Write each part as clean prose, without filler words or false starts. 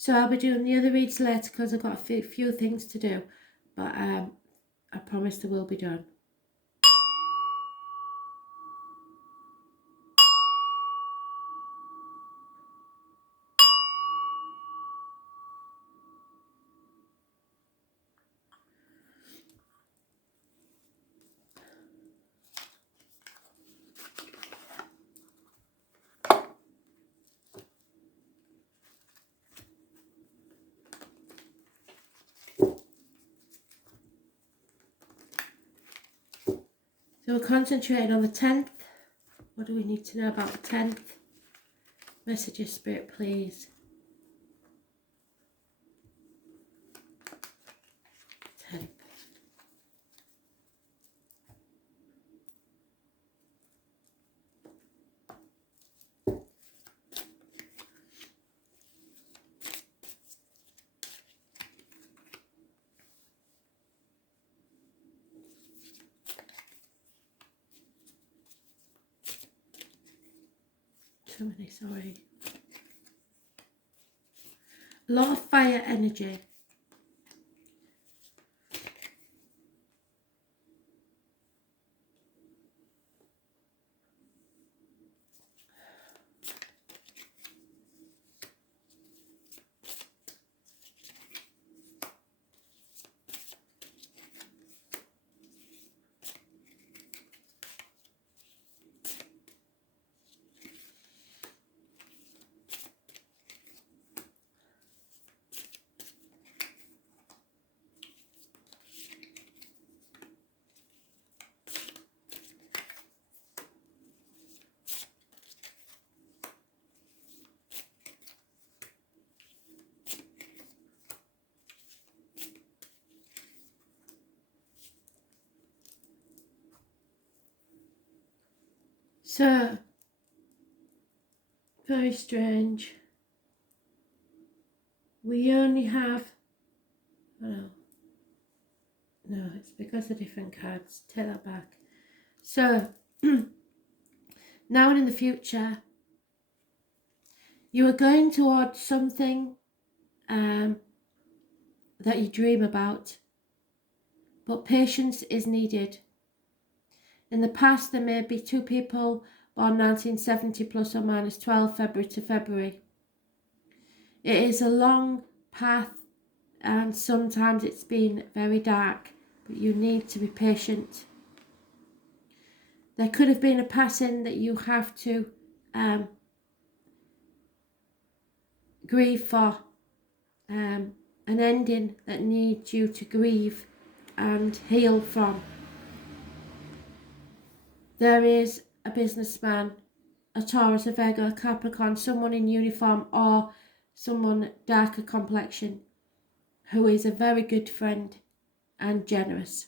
So I'll be doing the other reads later because I've got a few things to do. But I promise they will be done. So we're concentrating on the 10th. What do we need to know about the 10th? Messages, Spirit, please. 10th. Too many, sorry. A lot of fire energy. So, very strange. We only have, oh, no, it's because of different cards. Take that back. So, now and in the future, you are going towards something that you dream about, but patience is needed. In the past, there may be two people born 1970 plus or minus 12 February to February. It is a long path and sometimes it's been very dark, but you need to be patient. There could have been a passing that you have to grieve for, an ending that needs you to grieve and heal from. There is a businessman, a Taurus, a Virgo, a Capricorn, someone in uniform or someone darker complexion who is a very good friend and generous,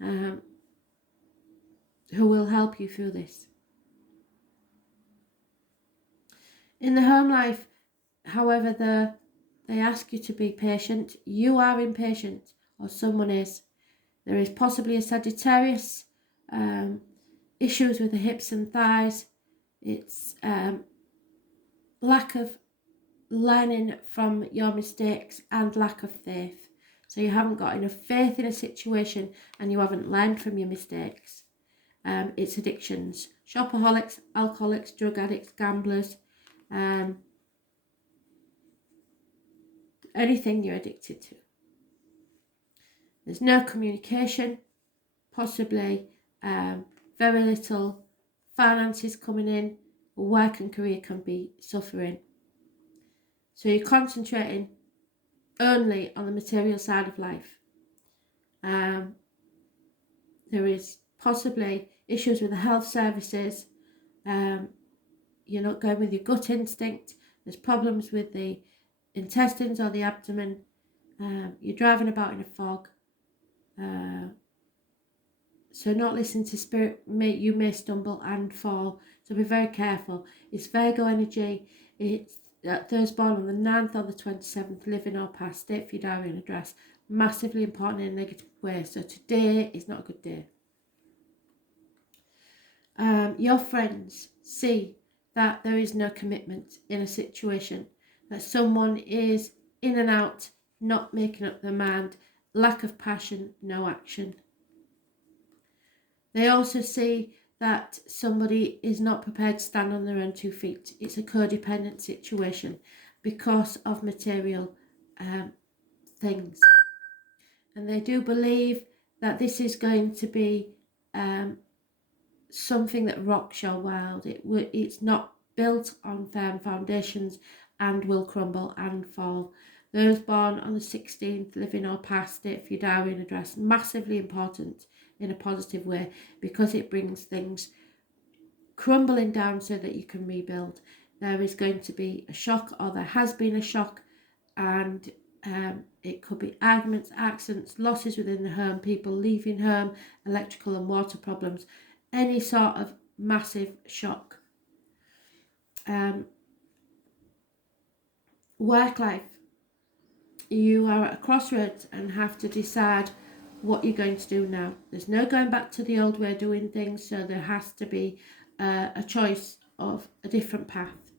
who will help you through this. In the home life, however, they ask you to be patient. You are impatient, or someone is. There is possibly a Sagittarius, issues with the hips and thighs. It's lack of learning from your mistakes and lack of faith. So you haven't got enough faith in a situation and you haven't learned from your mistakes. It's addictions. Shopaholics, alcoholics, drug addicts, gamblers, anything you're addicted to. There's no communication, possibly very little finances coming in, work and career can be suffering. So you're concentrating only on the material side of life. There is possibly issues with the health services. You're not going with your gut instinct. There's problems with the intestines or the abdomen. You're driving about in a fog. So not listening to spirit, you may stumble and fall. So be very careful. It's Virgo energy. It's those born on the 9th or the 27th, living or past, state for your diary and address. Massively important in a negative way. So today is not a good day. Your friends see that there is no commitment in a situation. that someone is in and out, not making up their mind, lack of passion, no action. They also see that somebody is not prepared to stand on their own 2 feet. It's a codependent situation because of material things. And they do believe that this is going to be something that rocks your world. It's not built on firm foundations and will crumble and fall. Those born on the 16th, living or past it for your diary and address, massively important in a positive way, because it brings things crumbling down so that you can rebuild. There is going to be a shock, or there has been a shock, and it could be arguments, accidents, losses within the home, people leaving home, electrical and water problems, any sort of massive shock. Work life. You are at a crossroads and have to decide what you're going to do now. There's no going back to the old way of doing things, so there has to be a choice of a different path,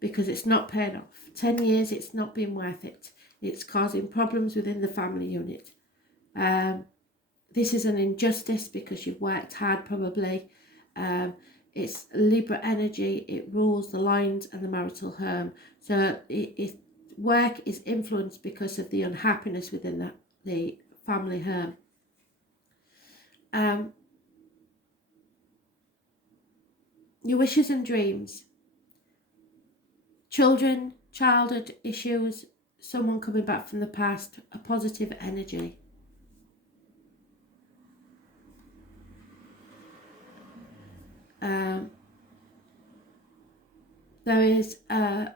because it's not paying off. 10 years, it's not been worth it. It's causing problems within the family unit. This is an injustice because you've worked hard probably. It's Libra energy. It rules the lines and the marital home. So work is influenced because of the unhappiness within the family home. Your wishes and dreams. Children, childhood issues, someone coming back from the past, a positive energy. There is a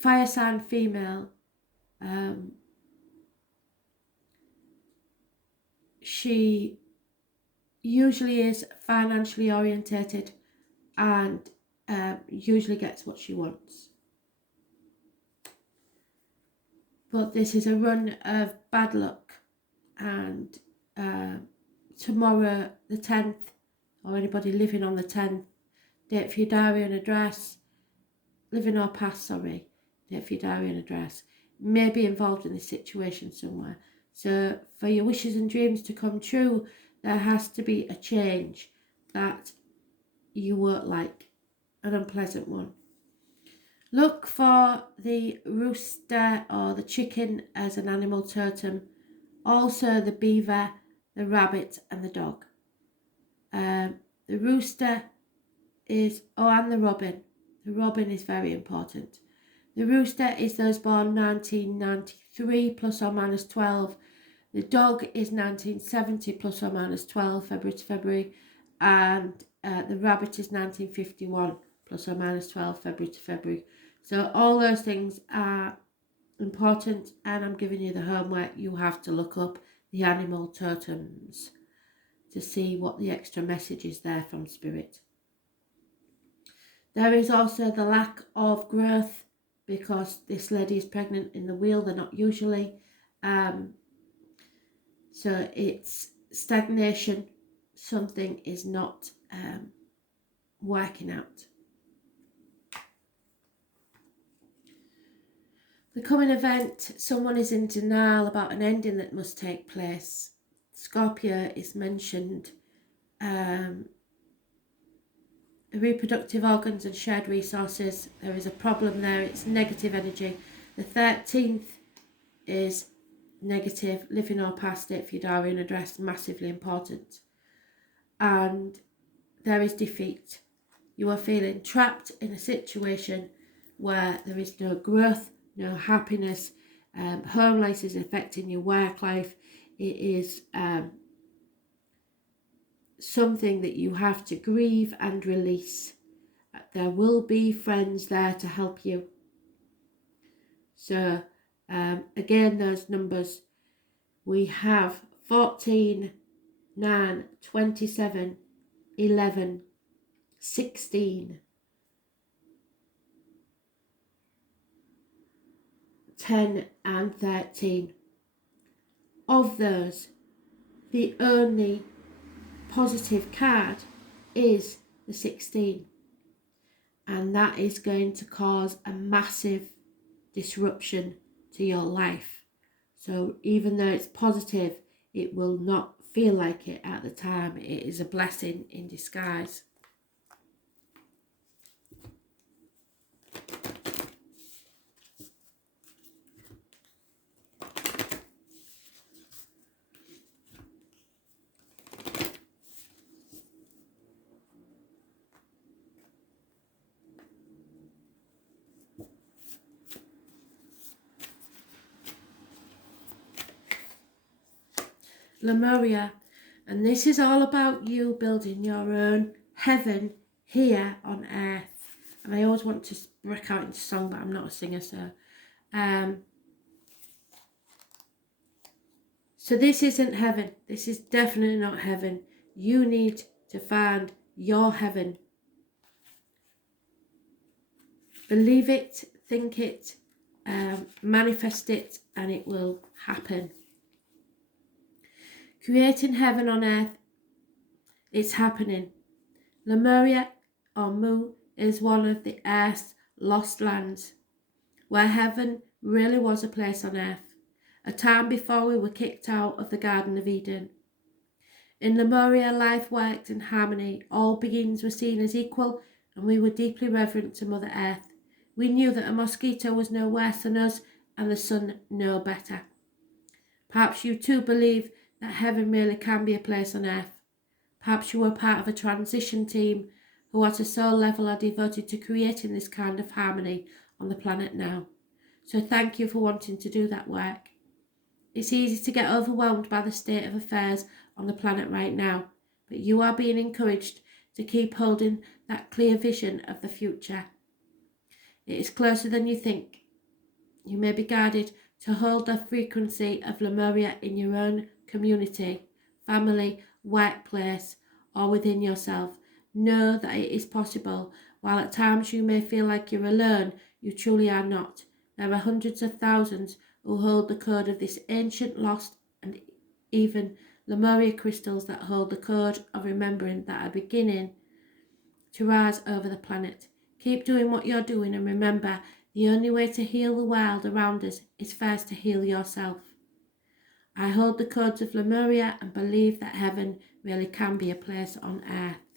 fire sign female. She usually is financially orientated and usually gets what she wants. But this is a run of bad luck, and tomorrow the 10th, or anybody living on the 10th, date for your diary and address, living or past, date for your diary and address, may be involved in this situation somewhere. So for your wishes and dreams to come true, there has to be a change that you won't like, an unpleasant one. Look for the rooster or the chicken as an animal totem. Also the beaver, the rabbit and the dog. The rooster is, and the robin. The robin is very important. The rooster is those born 1993 plus or minus 12. The dog is 1970 plus or minus 12, February to February. And the rabbit is 1951 plus or minus 12, February to February. So all those things are important, and I'm giving you the homework. You have to look up the animal totems to see what the extra message is there from Spirit. There is also the lack of growth, because this lady is pregnant in the wheel. They're not usually. So it's stagnation. Something is not working out. The coming event, someone is in denial about an ending that must take place. Scorpio is mentioned. Reproductive organs and shared resources. There is a problem there. It's negative energy. The 13th is negative, living or past it for your diary and address, massively important. And there is defeat. You are feeling trapped in a situation where there is no growth, no happiness. Home life is affecting your work life. It is something that you have to grieve and release. There will be friends there to help you. So again, those numbers, we have 14, 9, 27, 11, 16, 10 and 13. Of those, the only positive card is the 16. and that is going to cause a massive disruption to your life. So even though it's positive, it will not feel like it at the time. It is a blessing in disguise. Lemuria, and this is all about you building your own heaven here on earth. And I always want to break out into song, but I'm not a singer, so so this isn't heaven. This is definitely not heaven. You need to find your heaven. Believe it, think it, manifest it, and it will happen. Creating heaven on earth, it's happening. Lemuria, or Mu, is one of the earth's lost lands, where heaven really was a place on earth, a time before we were kicked out of the Garden of Eden. In Lemuria, life worked in harmony. All beings were seen as equal, and we were deeply reverent to Mother Earth. We knew that a mosquito was no worse than us, and the sun no better. Perhaps you too believe that heaven really can be a place on earth. Perhaps you are part of a transition team who at a soul level are devoted to creating this kind of harmony on the planet now. So thank you for wanting to do that work. It's easy to get overwhelmed by the state of affairs on the planet right now, but you are being encouraged to keep holding that clear vision of the future. It is closer than you think. You may be guided to hold the frequency of Lemuria in your own community, family, workplace, or within yourself. Know that it is possible. While at times you may feel like you're alone, you truly are not. There are hundreds of thousands who hold the code of this ancient, lost, and even Lemuria crystals that hold the code of remembering that are beginning to rise over the planet. Keep doing what you're doing, and remember, the only way to heal the world around us is first to heal yourself. I hold the codes of Lemuria and believe that heaven really can be a place on earth.